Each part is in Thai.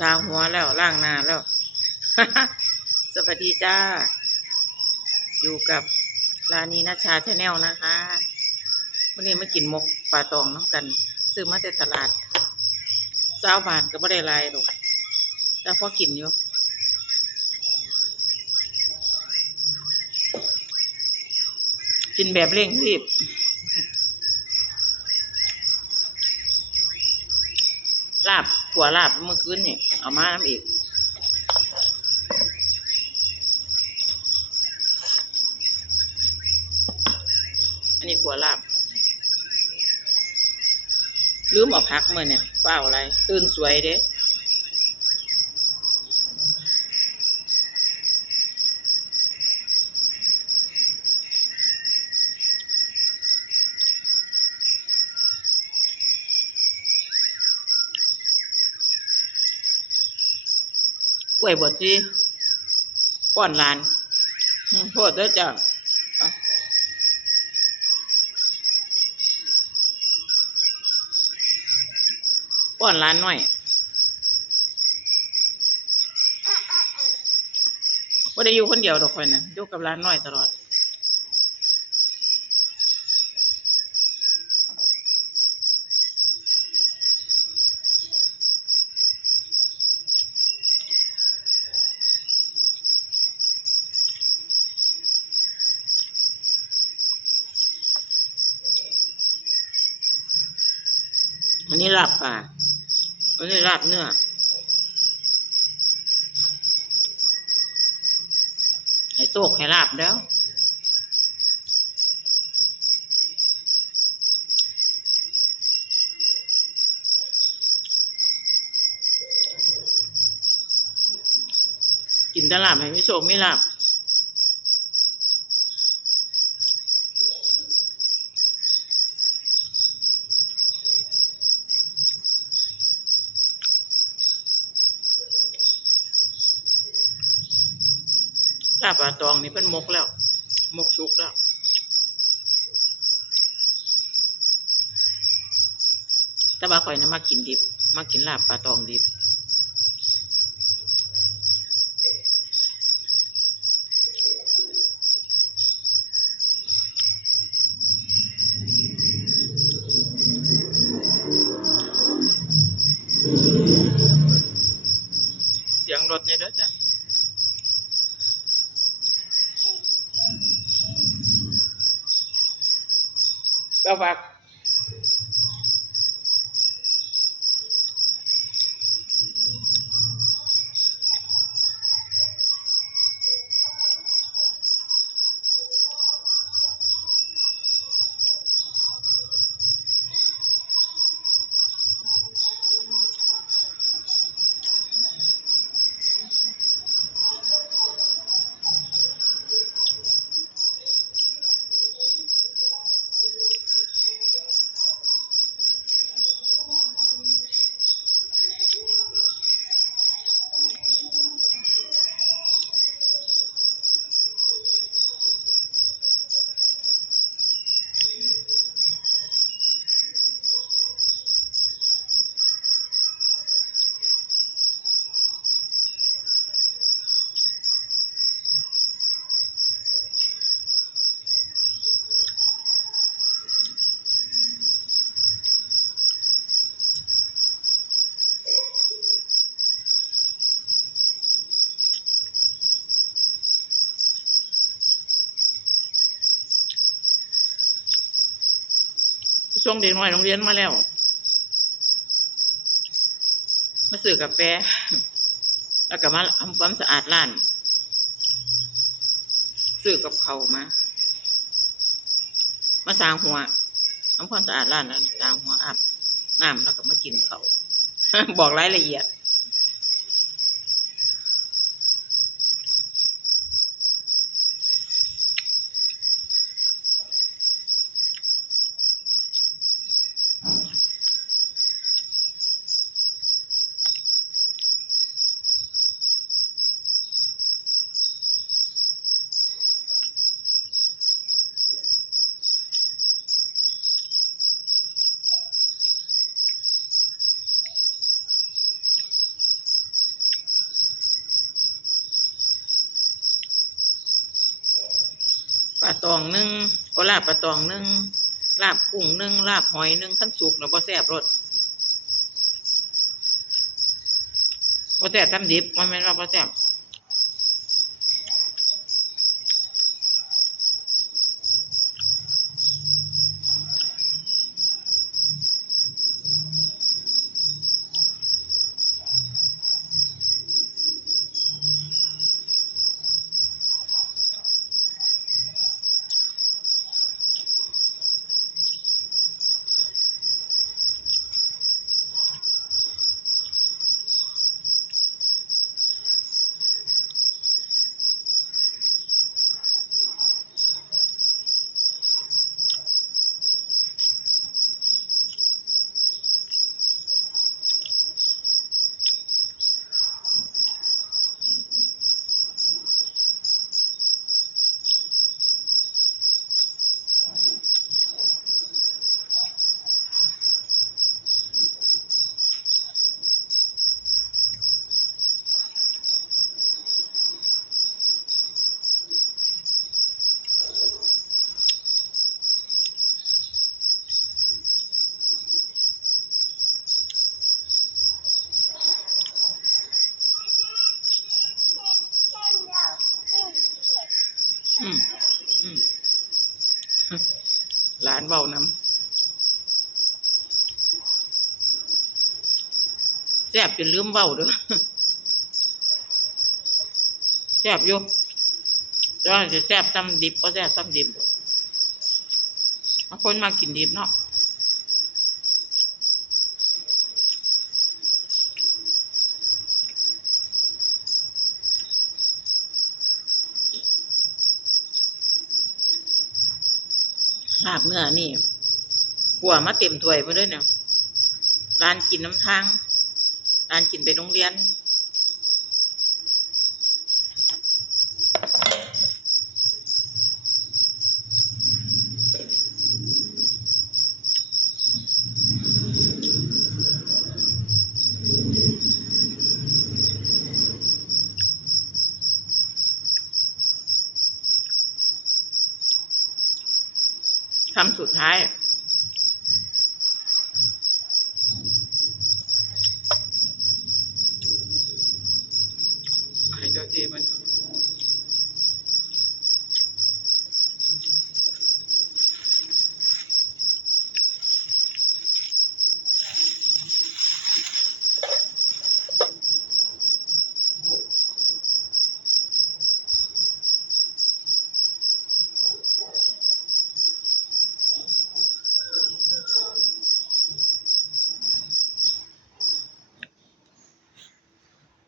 สาวหัวแล้วล่างหน้าแล้ว สวัสดีจ้า อยู่กับลานีนัชชาชาแนลนะคะวันนี้มากินมกปลาตองน้ำกัน ซื้อมาจากตลาดเจ้าบาทก็ไม่ได้ลายหรอกแต่พอกินอยู่กินแบบเร่งรีบลาบ ขัวลาบเมื่อคืนนี่เอามาน้ำอีกอันนี้ขัวลาบลืมเอาพักเมื่อเนี่ยเปล่าอะไร ตื่นสวยเด้ กล้วยบดที่ป้อนหลานอืมโทษด้อจ้ะป้อนหลานหน่อยว่าได้อยู่คนเดียวดอกคอยนะอยู่กับหลานน้อยตลอด นี้ลาบปลาอันนี้ลาบเนื้อให้โซกให้ลาบแล้วกินตลาบให้ไม่โซกไม่ลาบ ลาบปลาตองนี่เพิ่นมกแล้ว มกสุกแล้วแต่ว่าข่อยนะมากินดิบมากินลาบปลาตองดิบ เสียงรถนี่เด้อจ้ะ แช่วงเด็กน้อยโรงเรียนมาแล้ว มาซื้อกาแฟ แล้วก็มาทำความสะอาดร้าน ซื้อกับเขามา มาสร้างหัวทำความสะอาดร้านแล้วสร้างหัวอาบน้ำแล้วก็มากินเขา บอกรายละเอียด ปลาตองหนึ่งก็ลาบปลาตองหนึ่งลาบกุ้งหนึ่งลาบหอยหนึ่งขั้นสุกแล้วบ่แซ่บรสบ่แซ่บทำดิบมันแม่นว่าบ่แซ่บ อืมอืม หลานเบาน้ำแซ่บจนลืมเบาเด้วยแซ่บอยู่แต่ว่าจะแซ่บซ้ำดิบก็แซ่บซ้ำดิบบางคนมากินดิบเนาะ ลาบเนื้อนี่หัวมาเต็มถ้วยมาด้วยเนี่ยร้านกินน้ำทางร้านกินไปโรงเรียน คำสุดท้าย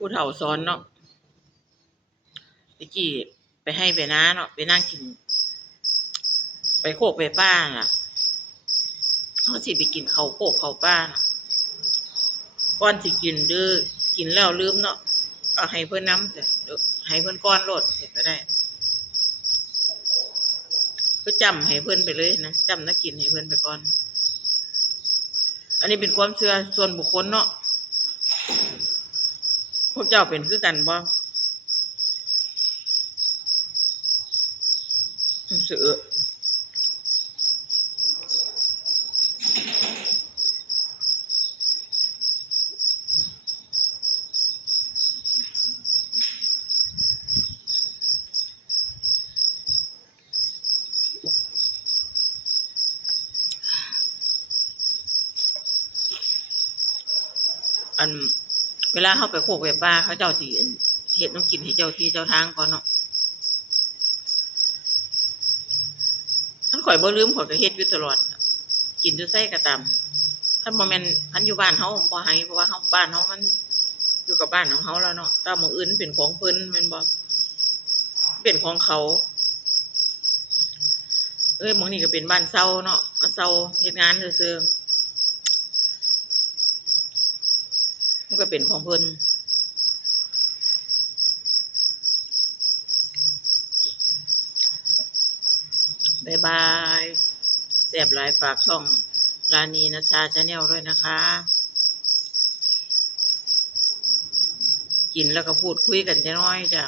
ผู้เฒ่าสอนเนาะตะกี้ไปให้ไปน้าเนาะไปนั่งกิน ไปโคกไปป้าน่ะเขาสิไปกินเขาโคกเขาป้านะก่อนสิกินเด้อกินแล้วลืมเนาะเอาให้เพื่อนน้ำจ้ะเดี๋ยวให้เพื่อนก้อนโลดเสร็จก็ได้ก็จำให้เพื่อนไปเลยนะจำนักกินให้เพื่อนไปก่อน อันนี้เป็นความเชื่อส่วนบุคคลเนาะ วกเจ้าเป็นคือกันบ่เสืออัน เวลาเข้าไปโคกไปป้าเขาเจ้าสิเฮ็ดน้ำกินให้เจ้าที่เจ้าทางก่อนเนาะท่านข่อยบ่ลืมข่อยก็เฮ็ดอยู่ตลอด กินอยู่ไสก็ตามท่านบ่แม่นท่านอยู่บ้านเฮาบ่ให้เพราะว่าเฮาบ้านเฮามัน อยู่กับบ้านของเฮาแล้วเนาะแต่หมู่อื่นเป็นของเพิ่นแม่นบ่เป็นของเขา เอ้ยหมองนี่ก็เป็นบ้านเซาเนาะมาเซาเฮ็ดงานซื่อๆ มันก็เป็นของเพิ่นบายบายแสบหลายฝากช่องลานีนะชาชาแนลด้วยนะคะ กินแล้วก็พูดคุยกันจะน้อยจ้ะ